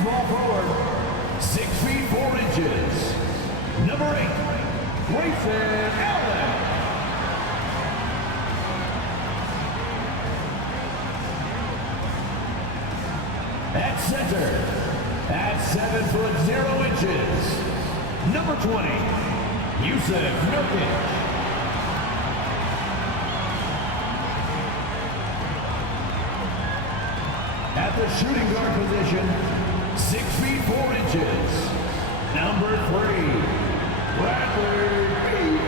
small forward, 6 feet 4 inches, number 8, Grayson Allen. At center, at 7 foot 0 inches, number 20, Yusuf Nurkic. At the shooting guard position, 6 feet 4 inches, number 3, Bradley Beal.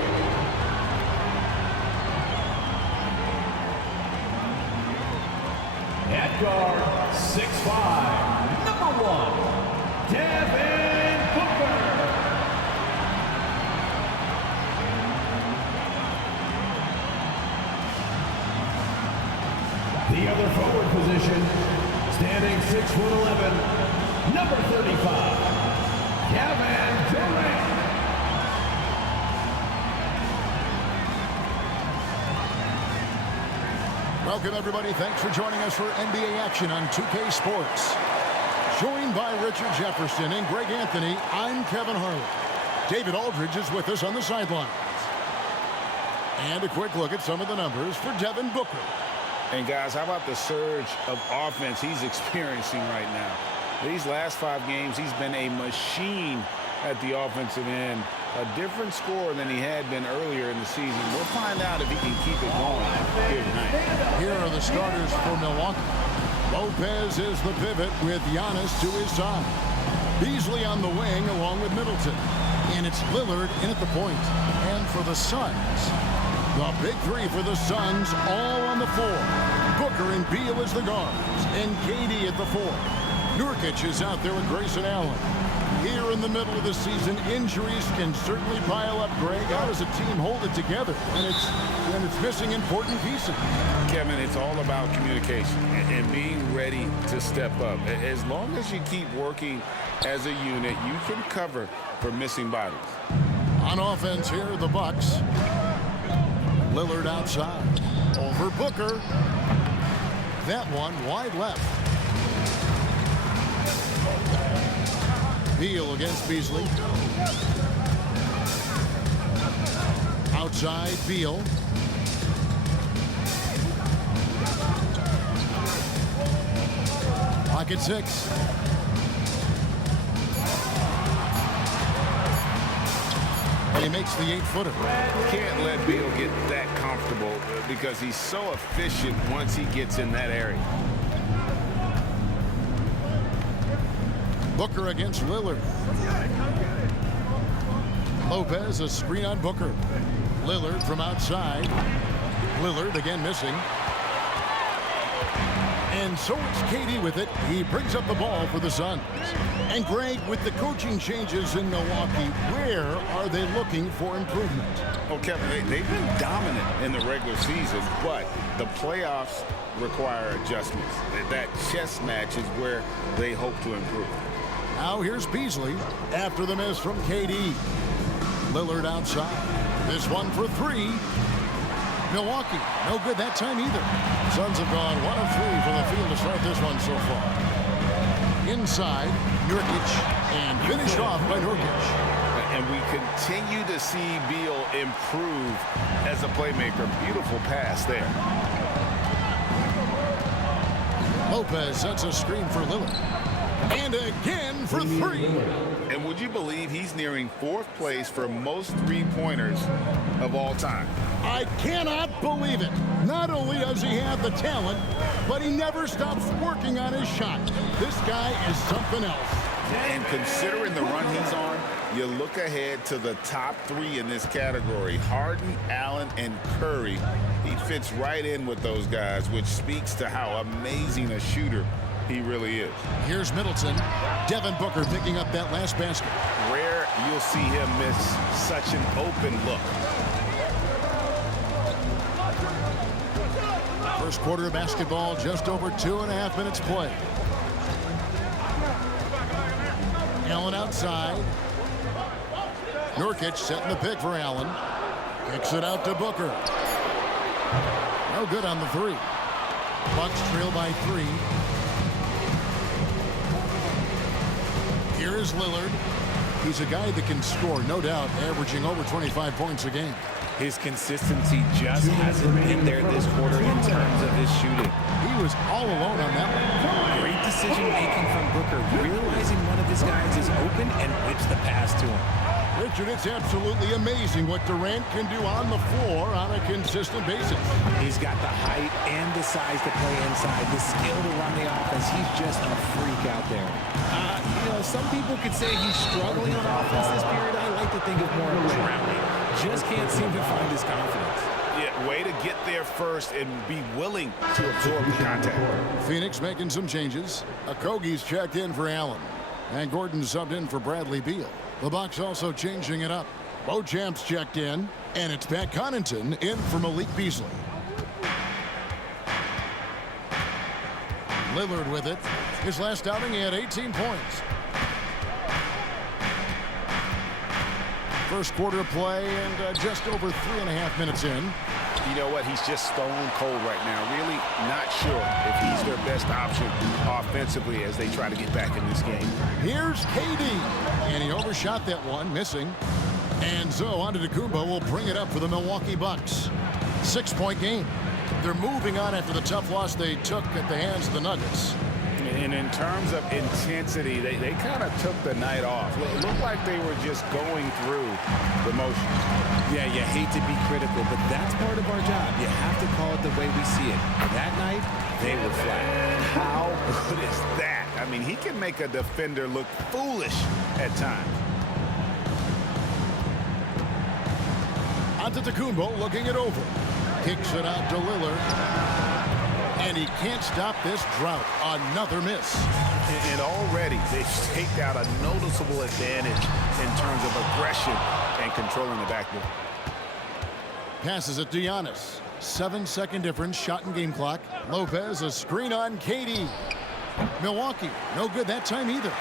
At guard, 6'5", number 1, Devin Booker. The other forward position, standing 6'11", number 35, Kevin Durant. Welcome, everybody. Thanks for joining us for NBA action on 2K Sports. Joined by Richard Jefferson and Greg Anthony, I'm Kevin Harlan. David Aldridge is with us on the sidelines. And a quick look at some of the numbers for Devin Booker. And guys, how about the surge of offense he's experiencing right now? These last 5 games, he's been a machine at the offensive end. A different score than he had been earlier in the season. We'll find out if he can keep it going here tonight. Here are the starters for Milwaukee. Lopez is the pivot with Giannis to his side. Beasley on the wing along with Middleton. And it's Lillard in at the point. And for the Suns, the big 3 for the Suns all on the floor. Booker and Beal as the guards. And KD at the 4. Nurkic is out there with Grayson Allen. Here in the middle of the season, injuries can certainly pile up, Greg. How does a team hold it together when it's missing important pieces? Kevin, it's all about communication and being ready to step up. As long as you keep working as a unit, you can cover for missing bodies. On offense here, the Bucks. Lillard outside. Over Booker. That one wide left. Beal against Beasley. Outside, Beal. Pocket 6. And he makes the 8-footer. Can't let Beal get that comfortable because he's so efficient once he gets in that area. Booker against Lillard. Lopez, a screen on Booker. Lillard from outside. Lillard again missing. And so it's KD with it. He brings up the ball for the Suns. And Greg, with the coaching changes in Milwaukee, where are they looking for improvement? Well, Kevin, they've been dominant in the regular season, but the playoffs require adjustments. That chess match is where they hope to improve. Now here's Beasley after the miss from KD. Lillard outside. This one for 3. Milwaukee, no good that time either. Suns have gone 1 of 3 from the field to start this one so far. Inside, Nurkic, and finished off by Nurkic. And we continue to see Beal improve as a playmaker. Beautiful pass there. Lopez sets a screen for Lillard. And again for 3. And would you believe he's nearing 4th place for most 3-pointers of all time? I cannot believe it. Not only does he have the talent, but he never stops working on his shot. This guy is something else. And considering the run he's on, you look ahead to the top 3 in this category. Harden, Allen, and Curry. He fits right in with those guys, which speaks to how amazing a shooter he really is. Here's Middleton. Devin Booker picking up that last basket. Rare you'll see him miss such an open look. First quarter of basketball, just over 2.5 minutes play. Allen outside. Nurkic setting the pick for Allen. Kicks it out to Booker. No good on the 3. Bucks trail by 3. Here is Lillard. He's a guy that can score, no doubt, averaging over 25 points a game. His consistency just hasn't been there this quarter in terms of his shooting. He was all alone on that one. Great decision-making from Booker, realizing one of his guys is open and whips the pass to him. Richard, it's absolutely amazing what Durant can do on the floor on a consistent basis. He's got the height and the size to play inside, the skill to run the offense. He's just a freak out there. Some people could say he's struggling on offense this period. I like to think of more of drowning. Just can't seem to find his confidence. Yeah, way to get there first and be willing to absorb the contact. Phoenix making some changes. Okogie's checked in for Allen. And Gordon subbed in for Bradley Beal. The Bucks also changing it up. Beauchamp's checked in. And it's Pat Connaughton in for Malik Beasley. Lillard with it. His last outing, he had 18 points. First quarter of play and just over 3.5 minutes in. You know what? He's just stone cold right now. Really not sure if he's their best option offensively as they try to get back in this game. Here's KD. And he overshot that one, missing. And so Antetokounmpo will bring it up for the Milwaukee Bucks. 6-point game. They're moving on after the tough loss they took at the hands of the Nuggets. And in terms of intensity, they kind of took the night off. It looked like they were just going through the motions. Yeah, you hate to be critical, but that's part of our job. You have to call it the way we see it. That night, they were flat. How good is that? I mean, he can make a defender look foolish at times. Antetokounmpo looking it over. Kicks it out to Lillard. And he can't stop this drought. Another miss. And already they've staked out a noticeable advantage in terms of aggression and controlling the backboard. Passes it to Giannis. 7-second difference, shot and game clock. Lopez, a screen on KD. Milwaukee, no good that time either.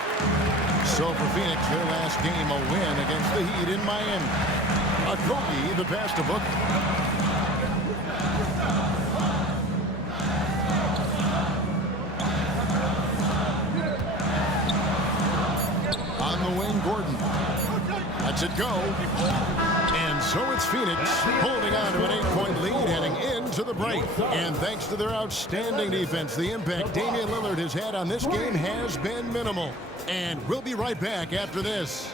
So for Phoenix, their last game, a win against the Heat in Miami. Okogie, the pass to Booker. Gordon lets it go. And so it's Phoenix holding on to an 8-point lead heading into the break. And thanks to their outstanding defense, the impact Damian Lillard has had on this game has been minimal. And we'll be right back after this.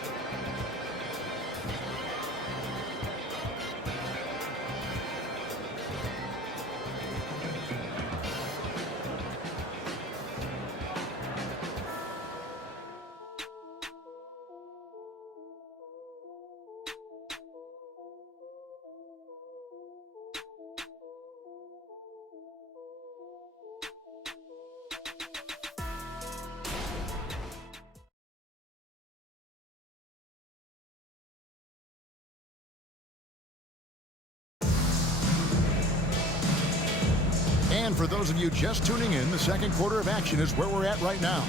And for those of you just tuning in, the second quarter of action is where we're at right now.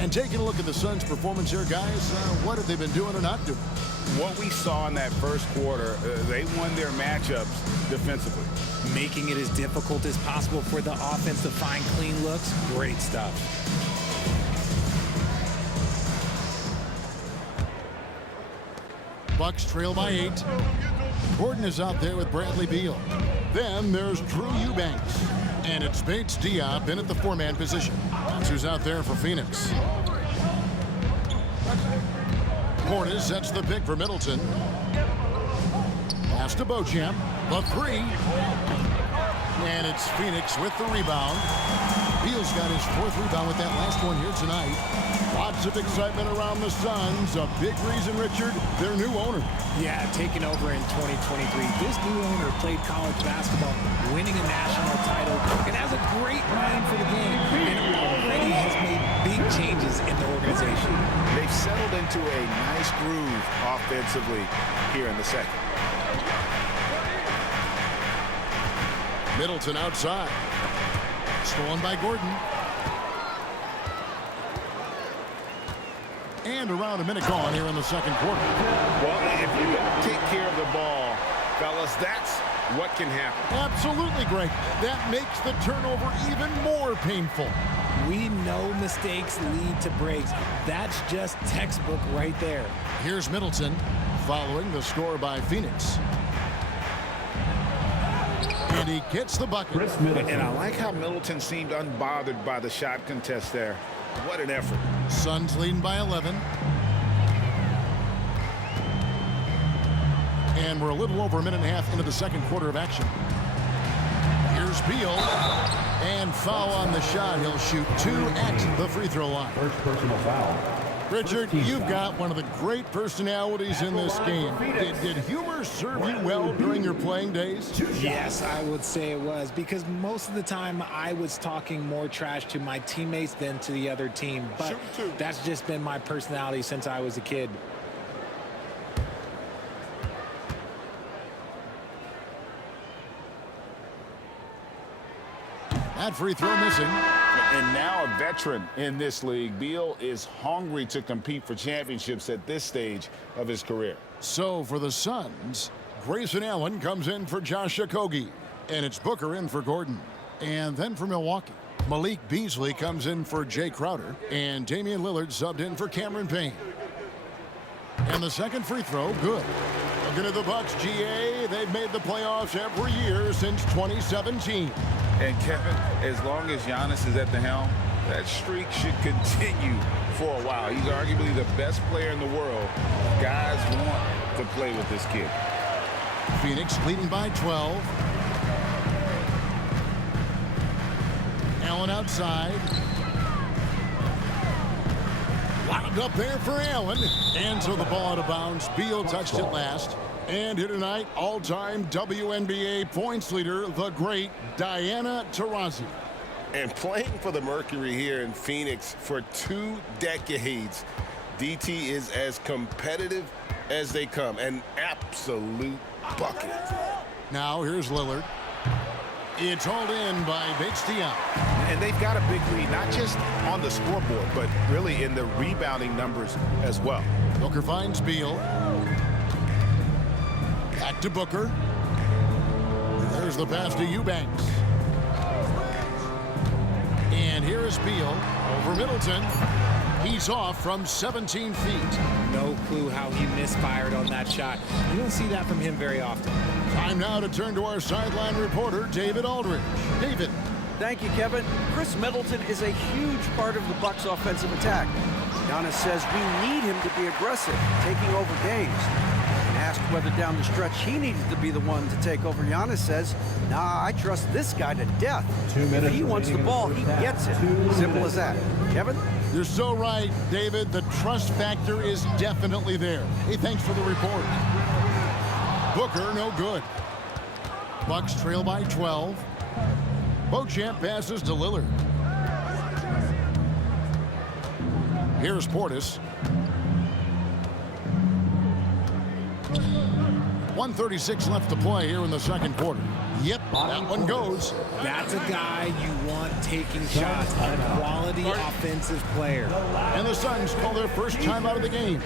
And taking a look at the Suns' performance here, guys, what have they been doing or not doing? What we saw in that first quarter, they won their matchups defensively. Making it as difficult as possible for the offense to find clean looks. Great stuff. Bucks trail by 8. Gordon is out there with Bradley Beal. Then there's Drew Eubanks. And it's Bates Diop in at the 4-man position. That's who's out there for Phoenix. Portis sets the pick for Middleton. Pass to Beauchamp. The 3. And it's Phoenix with the rebound. Beal's got his 4th rebound with that last one here tonight. Lots of excitement around the Suns. A big reason, Richard, their new owner. Yeah, taking over in 2023. This new owner played college basketball, winning a national title, and has a great mind for the game, and already has made big changes in the organization. They've settled into a nice groove offensively here in the second. Middleton outside. Stolen by Gordon. And around a minute gone here in the second quarter. Well, if you take care of the ball, fellas, that's what can happen. Absolutely, Greg. That makes the turnover even more painful. We know mistakes lead to breaks. That's just textbook right there. Here's Middleton following the score by Phoenix. And he gets the bucket. And I like how Middleton seemed unbothered by the shot contest there. What an effort. Suns leading by 11. And we're a little over a minute and a half into the second quarter of action. Here's Beal. And foul on the shot. He'll shoot 2 at the free throw line. First personal foul. Richard, you've got one of the great personalities in this game. Did humor serve you well during your playing days? Yes, I would say it was, because most of the time I was talking more trash to my teammates than to the other team. But that's just been my personality since I was a kid. That free throw missing. And now a veteran in this league. Beal is hungry to compete for championships at this stage of his career. So for the Suns, Grayson Allen comes in for Josh Okogie. And it's Booker in for Gordon. And then for Milwaukee, Malik Beasley comes in for Jay Crowder. And Damian Lillard subbed in for Cameron Payne. And the second free throw, good. Looking at the Bucks, GA, they've made the playoffs every year since 2017. And Kevin, as long as Giannis is at the helm, that streak should continue for a while. He's arguably the best player in the world. Guys want to play with this kid. Phoenix leading by 12. Allen outside. Wound up there for Allen. And so the ball out of bounds. Beal touched it last. And here tonight, all-time WNBA points leader, the great Diana Taurasi. And playing for the Mercury here in Phoenix for 2 decades, DT is as competitive as they come. An absolute bucket. Now here's Lillard. It's hauled in by Bates-Diop. And they've got a big lead, not just on the scoreboard, but really in the rebounding numbers as well. Booker finds Beal. Back to Booker. There's the pass to Eubanks. And here is Beal over Middleton. He's off from 17 feet. No clue how he misfired on that shot. You don't see that from him very often. Time now to turn to our sideline reporter, David Aldridge. David. Thank you, Kevin. Chris Middleton is a huge part of the Bucks' offensive attack. Giannis says we need him to be aggressive, taking over games. And asked whether down the stretch he needed to be the one to take over, Giannis says, nah, I trust this guy to death. 2 minutes If he wants the ball, he gets it. Simple as that. Kevin? You're so right, David. The trust factor is definitely there. Hey, thanks for the report. Booker, no good. Bucks trail by 12. Beauchamp passes to Lillard. Here's Portis. 1:36 left to play here in the second quarter. Yep, that one goes. That's a guy you want taking shots, a quality offensive player. And the Suns call their first time out of the game.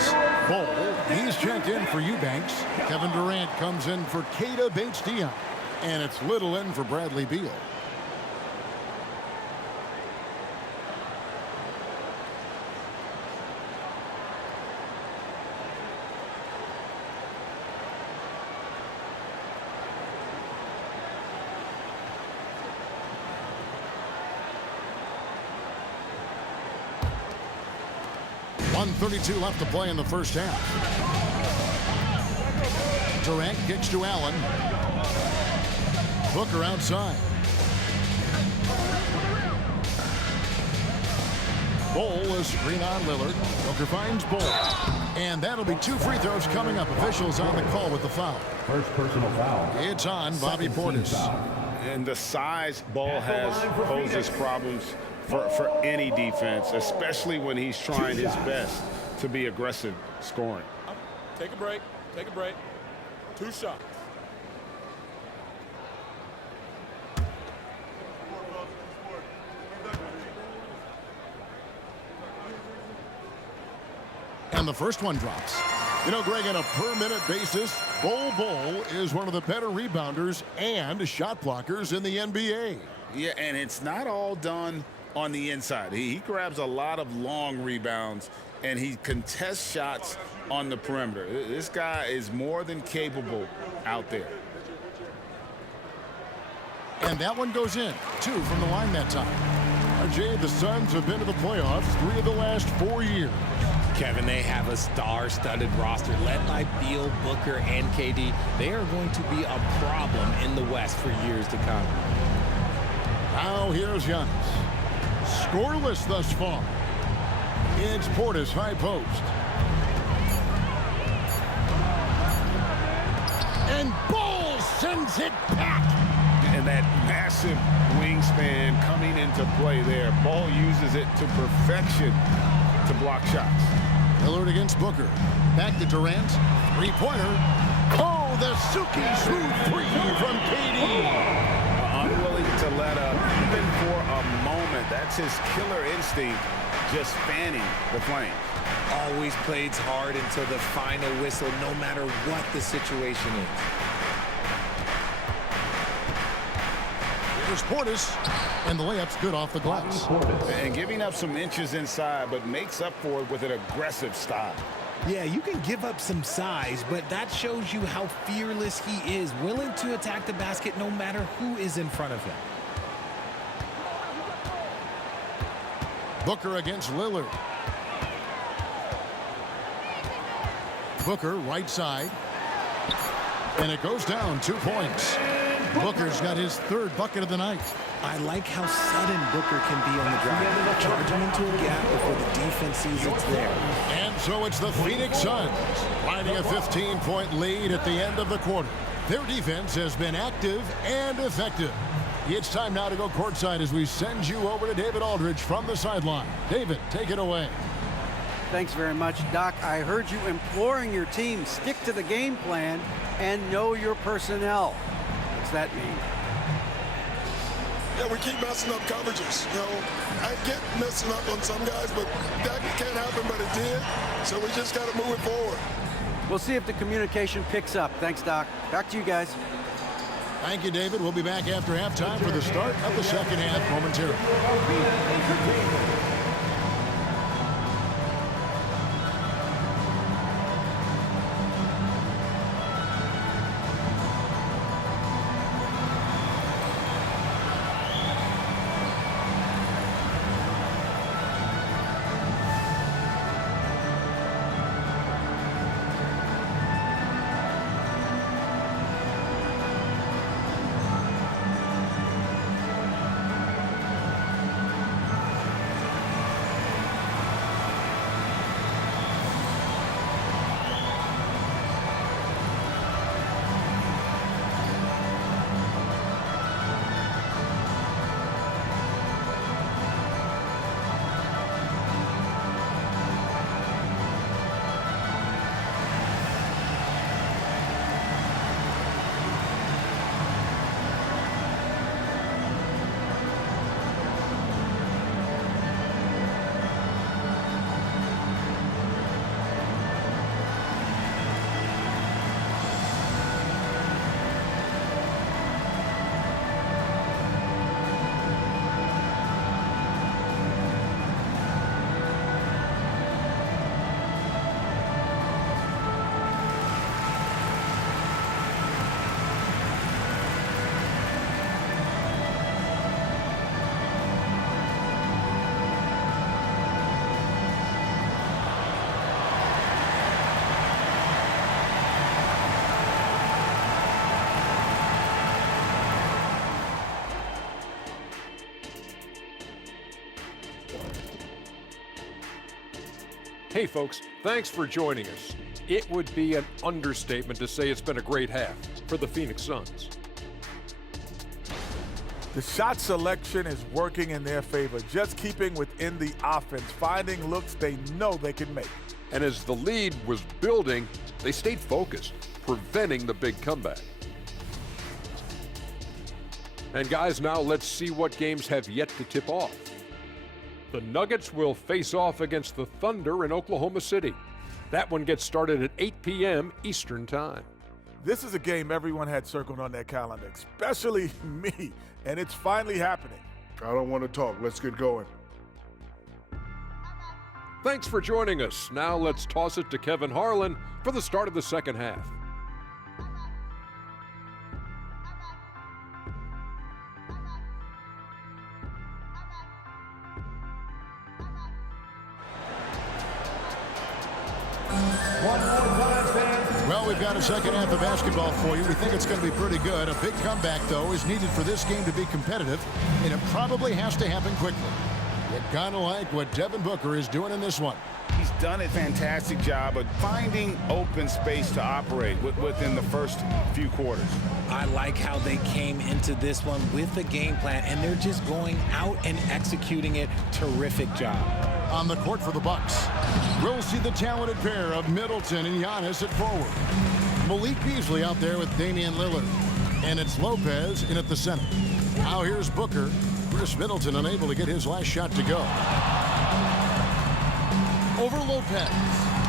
defense. Bol, he's checked in for Eubanks. Kevin Durant comes in for Keita Bates-Diop. And it's Little in for Bradley Beal. .132 left to play in the first half. Durant kicks to Allen. Booker outside. Bol is screen on Lillard. Booker finds Bol. And that'll be 2 free throws coming up. Officials on the call with the foul. First personal foul. It's on Bobby Portis. And the size Bol has poses problems for any defense, especially when he's trying his best to be aggressive scoring. Take a break. Take a break. 2 shots. And the first one drops. You know, Greg, on a per-minute basis, Bol is one of the better rebounders and shot blockers in the NBA. Yeah, and it's not all done on the inside. He grabs a lot of long rebounds, and he contests shots on the perimeter. This guy is more than capable out there. And that one goes in. 2 from the line that time. Jay, the Suns have been to the playoffs 3 of the last 4 years. Kevin, they have a star-studded roster led by Beal, Booker, and KD. They are going to be a problem in the West for years to come. Now here's Giannis. Scoreless thus far. It's Portis high post. And Bol sends it back. And that massive wingspan coming into play there. Bol uses it to perfection to block shots. Lillard against Booker. Back to Durant. 3-pointer. Oh, the silky smooth 3 from KD. Unwilling to let up even for a moment. That's his killer instinct, just fanning the flames. Always plays hard until the final whistle, no matter what the situation is. Here's Portis, and the layup's good off the glass. And giving up some inches inside, but makes up for it with an aggressive style. Yeah, you can give up some size, but that shows you how fearless he is, willing to attack the basket no matter who is in front of him. Booker against Lillard. Booker right side. And it goes down 2 points. Booker's got his 3rd bucket of the night. I like how sudden Booker can be on the drive. Charge him into a gap before the defense sees it's there. And so it's the Phoenix Suns riding a 15-point lead at the end of the quarter. Their defense has been active and effective. It's time now to go courtside as we send you over to David Aldridge from the sideline. David, take it away. Thanks very much, Doc. I heard you imploring your team, stick to the game plan and know your personnel. What's that mean? Yeah, we keep messing up coverages. You know, I get messing up on some guys, but that can't happen, but it did. So we just got to move it forward. We'll see if the communication picks up. Thanks, Doc. Back to you guys. Thank you, David. We'll be back after halftime for the start of the second half momentarily. Hey folks, thanks for joining us. It would be an understatement to say it's been a great half for the Phoenix Suns. The shot selection is working in their favor, just keeping within the offense, finding looks they know they can make. And as the lead was building, they stayed focused, preventing the big comeback. And guys, now let's see what games have yet to tip off. The Nuggets will face off against the Thunder in Oklahoma City. That one gets started at 8 p.m. Eastern Time. This is a game everyone had circled on their calendar, especially me, and it's finally happening. I don't want to talk. Let's get going. Thanks for joining us. Now let's toss it to Kevin Harlan for the start of the second half. Well, we've got a second half of basketball for you. We think it's going to be pretty good. A big comeback, though, is needed for this game to be competitive, and it probably has to happen quickly. You kind of like what Devin Booker is doing in this one. He's done a fantastic job of finding open space to operate within the first few quarters. I like how they came into this one with the game plan, and they're just going out and executing it. Terrific job. On the court for the Bucks, we'll see the talented pair of Middleton and Giannis at forward. Malik Beasley out there with Damian Lillard. And it's Lopez in at the center. Now here's Booker. Chris Middleton unable to get his last shot to go. Over Lopez.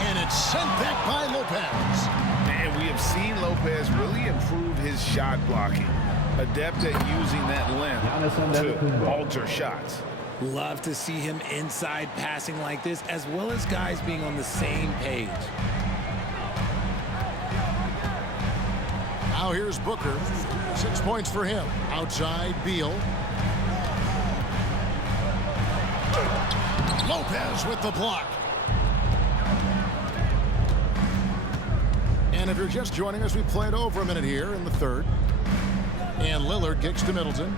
And it's sent back by Lopez. And we have seen Lopez really improve his shot blocking. Adept at using that length to alter shots. Love to see him inside passing like this, as well as guys being on the same page. Now here's Booker. 6 points for him. Outside, Beal. Lopez with the block. And if you're just joining us, we played over a minute here in the third. And Lillard kicks to Middleton.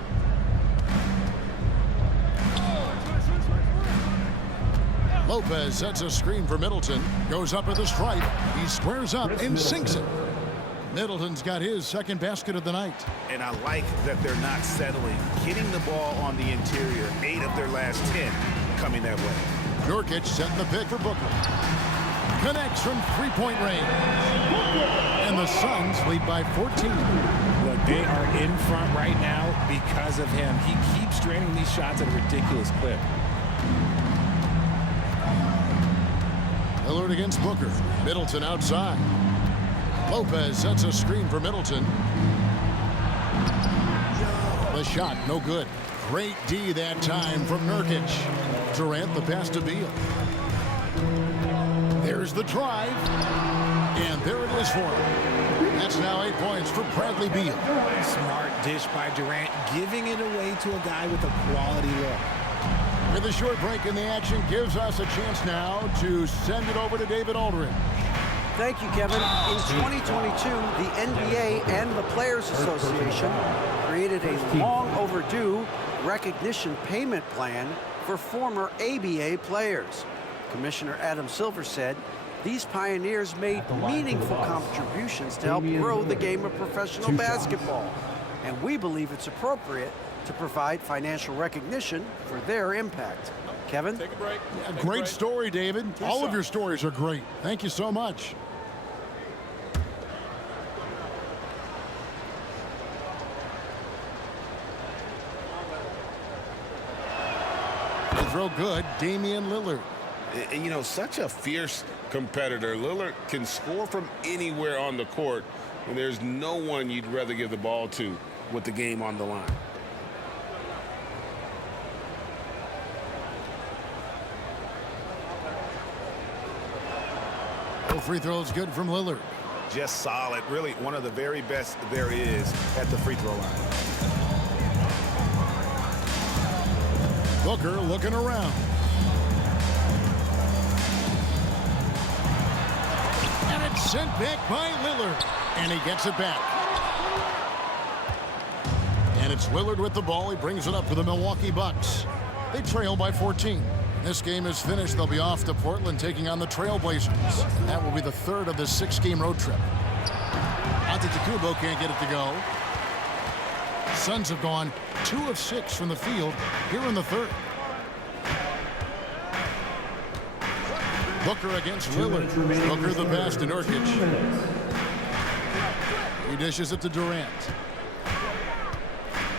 Lopez sets a screen for Middleton. Goes up at the stripe. He squares up and sinks it. Middleton's got his second basket of the night. And I like that they're not settling. Hitting the ball on the interior, 8 of their last 10 coming that way. Nurkic setting the pick for Booker. Connects from three-point range. And the Suns lead by 14. Look, they are in front right now because of him. He keeps draining these shots at a ridiculous clip. Lillard against Booker. Middleton outside. Lopez sets a screen for Middleton. The shot, no good. Great D that time from Nurkic. Durant the pass to Beal. There's the drive. And there it is for him. That's now 8 points for Bradley Beal. Smart dish by Durant, giving it away to a guy with a quality look. With a short break in the action gives us a chance now to send it over to David Aldridge. Thank you, Kevin. In 2022, the NBA and the Players Association created a long overdue recognition payment plan for former ABA players. Commissioner Adam Silver said these pioneers made meaningful contributions to help grow the game of professional basketball, and we believe it's appropriate to provide financial recognition for their impact. Kevin? Take a break. Great story, David. All of your stories are great. Thank you so much. The throw good, Damian Lillard. And, you know, such a fierce competitor. Lillard can score from anywhere on the court, and there's no one you'd rather give the ball to with the game on the line. Free throws good from Lillard. Just solid. Really one of the very best there is at the free throw line. Booker looking around. And it's sent back by Lillard. And he gets it back. And it's Lillard with the ball. He brings it up for the Milwaukee Bucks. They trail by 14. This game is finished. They'll be off to Portland taking on the Trailblazers. That will be the third of the 6-game road trip. Antetokounmpo can't get it to go. Suns have gone 2 of 6 from the field here in the third. Booker against Lillard. Booker the pass to Nurkic. He dishes it to Durant.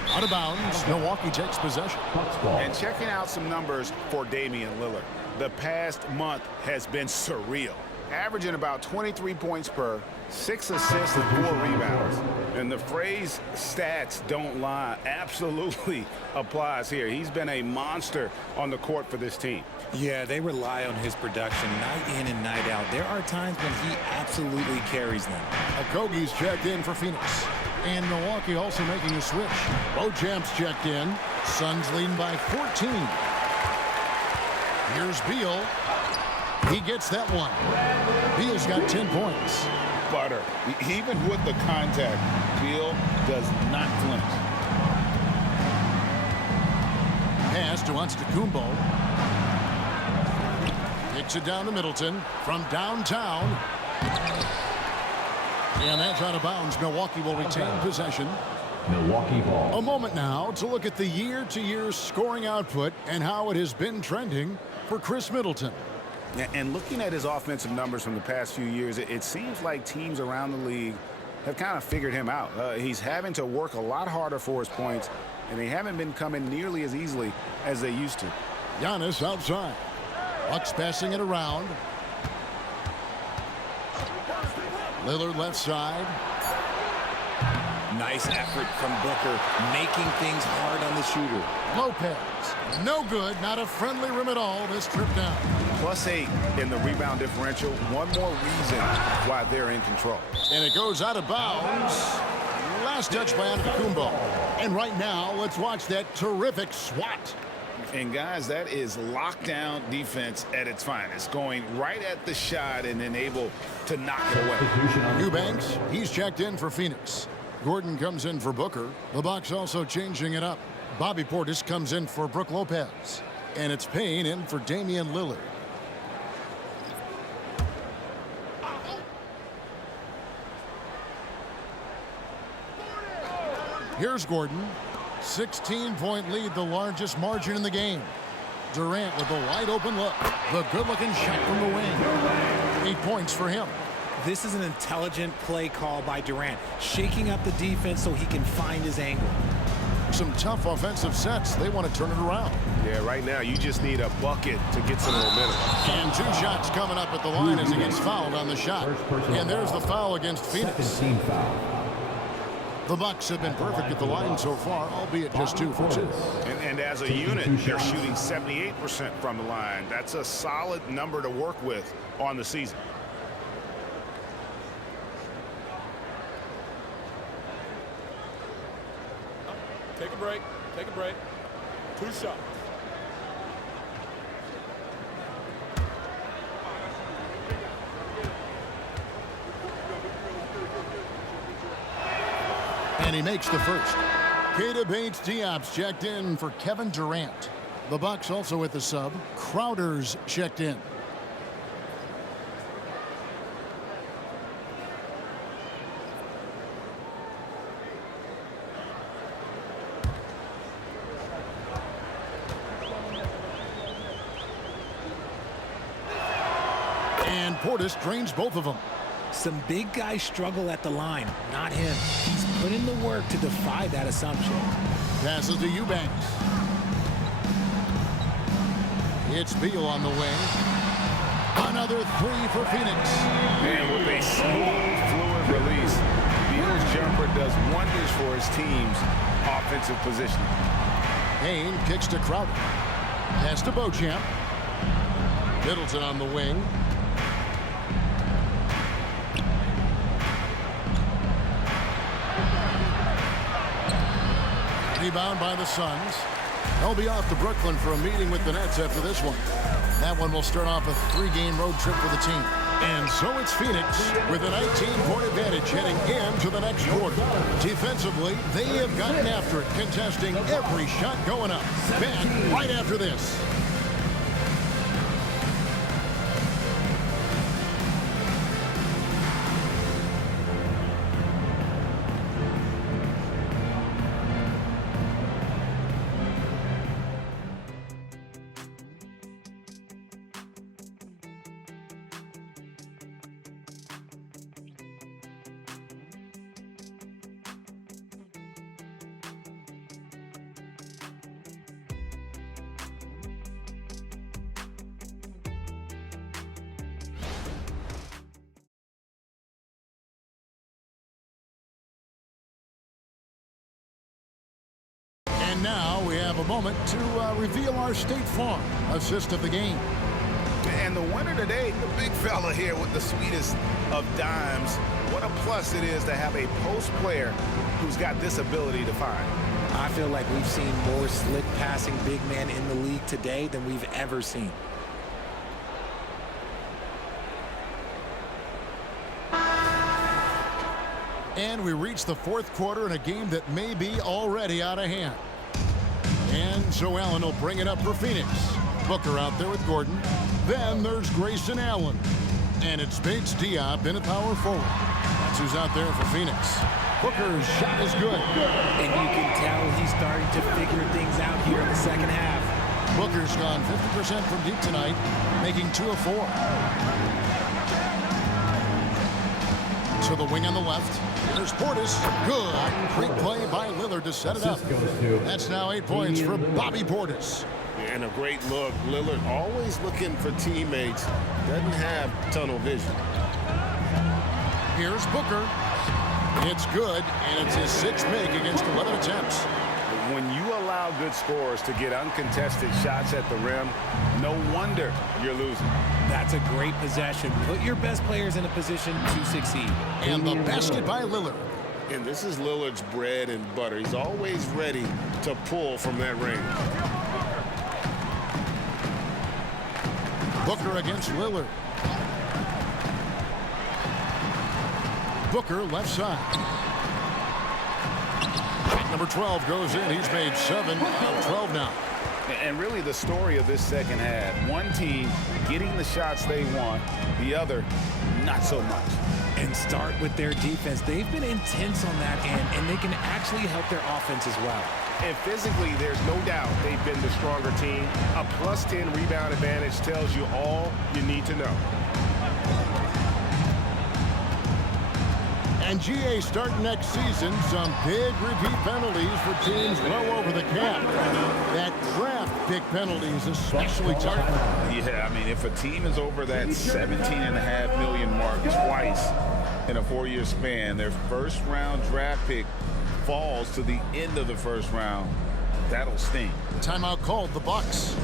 Out of bounds. Milwaukee takes possession. And checking out some numbers for Damian Lillard. The past month has been surreal. Averaging about 23 points per, 6 assists and 4 rebounds. And the phrase stats don't lie absolutely applies here. He's been a monster on the court for this team. Yeah, they rely on his production night in and night out. There are times when he absolutely carries them. Okogie's checked in for Phoenix. And Milwaukee also making a switch. Beauchamp's checked in. Suns leading by 14. Here's Beal. He gets that one. Beal's got 10 points. Butter. Even with the contact, Beal does not flinch. Pass to Antetokounmpo. Kicks it down to Middleton from downtown. And that's out of bounds. Milwaukee will retain possession. Milwaukee ball. A moment now to look at the year-to-year scoring output and how it has been trending for Chris Middleton. And looking at his offensive numbers from the past few years, it seems like teams around the league have kind of figured him out. He's having to work a lot harder for his points, and they haven't been coming nearly as easily as they used to. Giannis outside. Bucks passing it around. Lillard left side. Nice effort from Booker, making things hard on the shooter. Lopez. No good. Not a friendly rim at all this trip down. +8 in the rebound differential. One more reason why they're in control. And it goes out of bounds. Last touch by Antetokounmpo. And right now, let's watch that terrific swat. And guys, that is lockdown defense at its finest. Going right at the shot and then able to knock it away. Eubanks, he's checked in for Phoenix. Gordon comes in for Booker. The Bucks also changing it up. Bobby Portis comes in for Brook Lopez. And it's Payne in for Damian Lillard. Here's Gordon. 16-point lead, the largest margin in the game. Durant with a wide-open look. The good-looking shot from the wing. 8 points for him. This is an intelligent play call by Durant, shaking up the defense so he can find his angle. Some tough offensive sets. They want to turn it around. Yeah, right now you just need a bucket to get some momentum. And 2 shots coming up at the line as he gets fouled on the shot. And there's the foul against Phoenix. Team foul. The Bucks have been perfect at the line so far, albeit just 2 for 2. And as a unit, they're shooting 78% from the line. That's a solid number to work with on the season. Take a break. Take a break. 2 shots. And he makes the first. Keita Bates-Diop's checked in for Kevin Durant. The Bucks also with the sub. Crowder's checked in. And Portis drains both of them. Some big guys struggle at the line, not him. He's put in the work to defy that assumption. Passes to Eubanks. It's Beal on the wing. Another 3 for Phoenix. And with a smooth, fluid release, Beal's jumper does wonders for his team's offensive positioning. Payne kicks to Crowder. Pass to Beauchamp. Middleton on the wing. Rebound by the Suns. They'll be off to Brooklyn for a meeting with the Nets after this one. That one will start off a 3-game road trip for the team. And so it's Phoenix with a 19-point advantage heading into the next quarter. Defensively, they have gotten after it, contesting every shot going up. Back right after this. And now we have a moment to reveal our State Farm assist of the game. And the winner today, the big fella here with the sweetest of dimes. What a plus it is to have a post player who's got this ability to find. I feel like we've seen more slick passing big men in the league today than we've ever seen. And we reach the fourth quarter in a game that may be already out of hand. And so Allen will bring it up for Phoenix. Booker out there with Gordon. Then there's Grayson Allen. And it's Bates Diop in a power forward. That's who's out there for Phoenix. Booker's shot is good. And you can tell he's starting to figure things out here in the second half. Booker's gone 50% from deep tonight, making 2 of 4. To the wing on the left. There's Portis. Good. Great play by Lillard to set it up. That's now 8 points for Bobby Portis. And a great look. Lillard always looking for teammates. Doesn't have tunnel vision. Here's Booker. It's good, and it's his 6th make against 11 attempts. When you allow good scorers to get uncontested shots at the rim, no wonder you're losing. That's a great possession. Put your best players in a position to succeed. And the basket by Lillard. And this is Lillard's bread and butter. He's always ready to pull from that range. Booker against Lillard. Booker left side. Shot number 12 goes in. He's made 7 out of 12 now. And really the story of this second half, one team getting the shots they want, the other not so much. And start with their defense. They've been intense on that end, and they can actually help their offense as well. And physically, there's no doubt they've been the stronger team. A +10 rebound advantage tells you all you need to know. And GA starting next season, some big repeat penalties for teams well over the cap. That draft pick penalties especially tough. Yeah, I mean, if a team is over that $17.5 million mark twice in a 4-year span, their first-round draft pick falls to the end of the first round. That'll sting. Timeout called the Bucks.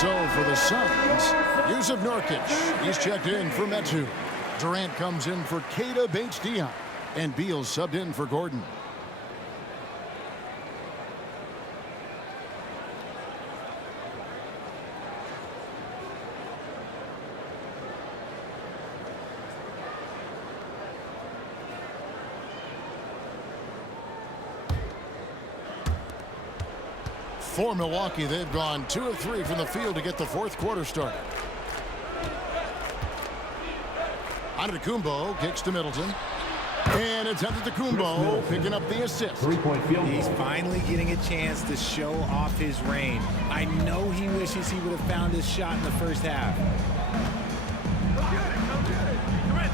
So for the Suns, Yusuf Nurkic. He's checked in for Metu. Durant comes in for Keita Bates-Diop. And Beal subbed in for Gordon. For Milwaukee, they've gone 2 of 3 from the field to get the fourth quarter started. Antetokounmpo kicks to Middleton. And it's Antetokounmpo picking up the assist. Three-point field goal. He's finally getting a chance to show off his range. I know he wishes he would have found his shot in the first half.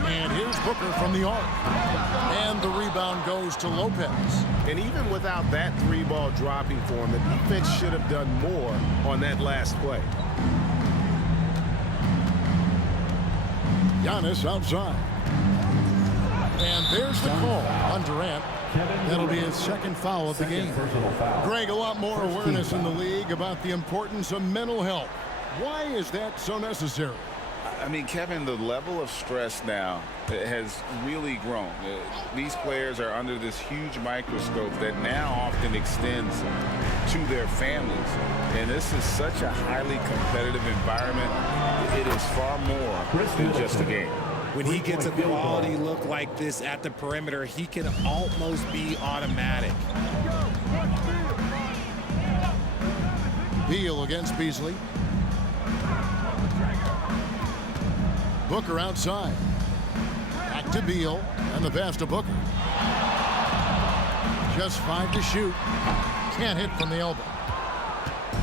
And here's Booker from the arc. And the rebound goes to Lopez. And even without that 3-ball dropping for him, the defense should have done more on that last play. Giannis outside. And there's the call on Durant. That'll be his second foul of the game. Greg, a lot more awareness in the league about the importance of mental health. Why is that so necessary? I mean, Kevin, the level of stress now has really grown. These players are under this huge microscope that now often extends to their families. And this is such a highly competitive environment. It is far more than just a game. When he gets a quality look like this at the perimeter, he can almost be automatic. Beal against Beasley. Booker outside. Back to Beal, and the pass to Booker. Just 5 to shoot. Can't hit from the elbow.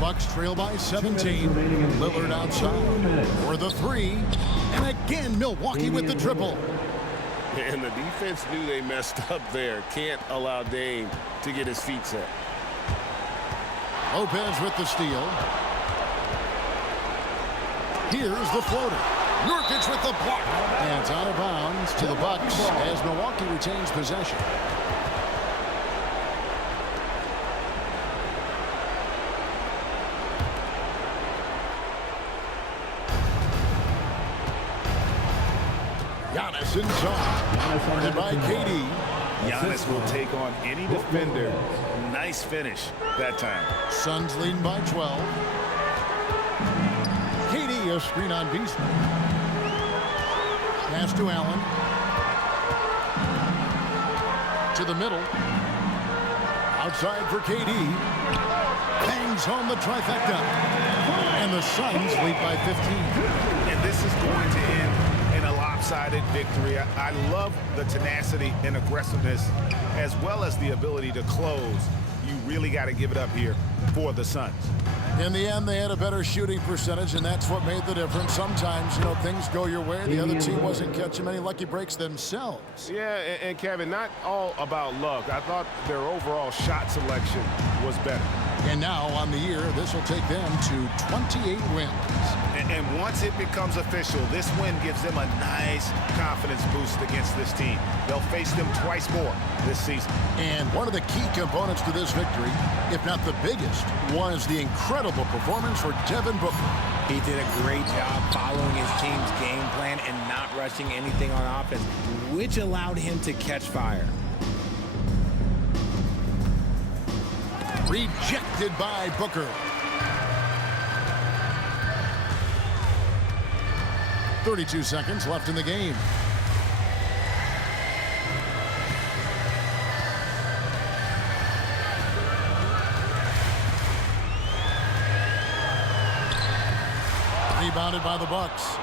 Bucks trail by 17. Lillard outside for the 3. And again, Milwaukee with the triple. And the defense knew they messed up there. Can't allow Dame to get his feet set. Lopez with the steal. Here's the floater. Nurkic with the block. And it's out of bounds to the Bucks as Milwaukee retains possession. Giannis inside. Guarded by KD. Giannis will take on any defender. Nice finish that time. Suns leading by 12. KD a screen on Beasley. Pass to Allen. To the middle. Outside for KD. Bangs home the trifecta. And the Suns lead by 15. And this is going to end in a lopsided victory. I love the tenacity and aggressiveness as well as the ability to close. You really got to give it up here for the Suns. In the end, they had a better shooting percentage, and that's what made the difference. Sometimes, you know, things go your way. The other team wasn't catching many lucky breaks themselves. Yeah, and Kevin, not all about luck. I thought their overall shot selection was better. And now, on the year, this will take them to 28 wins. And once it becomes official, this win gives them a nice confidence boost against this team. They'll face them twice more this season. And one of the key components to this victory, if not the biggest, was the incredible performance for Devin Booker. He did a great job following his team's game plan and not rushing anything on offense, which allowed him to catch fire. Rejected by Booker. 32 seconds left in the game. Rebounded by the Bucks.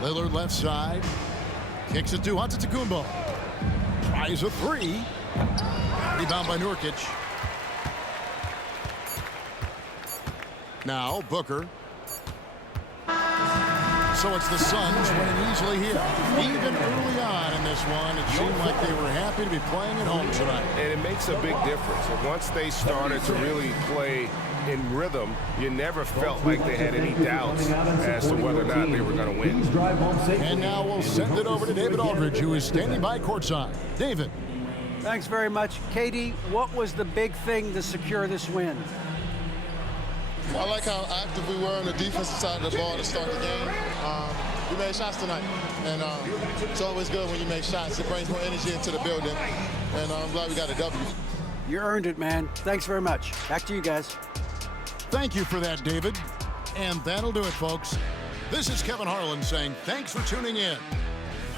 Lillard left side. Kicks it to Antetokounmpo. Tries a 3. Rebound by Nurkic. Now Booker. So it's the Suns winning easily here. Even early on in this one, it seemed like they were happy to be playing at home tonight. And it makes a big difference. And once they started to really play in rhythm, you never felt like they had any doubts as to whether or not they were going to win. And now we'll send it over to David Aldridge, who is standing by courtside. David. Thanks very much. Katie, what was the big thing to secure this win? I like how active we were on the defensive side of the ball to start the game. We made shots tonight, and it's always good when you make shots. It brings more energy into the building, and I'm glad we got a W. You earned it, man. Thanks very much. Back to you guys. Thank you for that, David. And that'll do it, folks. This is Kevin Harlan saying thanks for tuning in.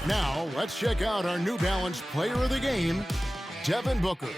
Now, let's check out our New Balance player of the game, Devin Booker.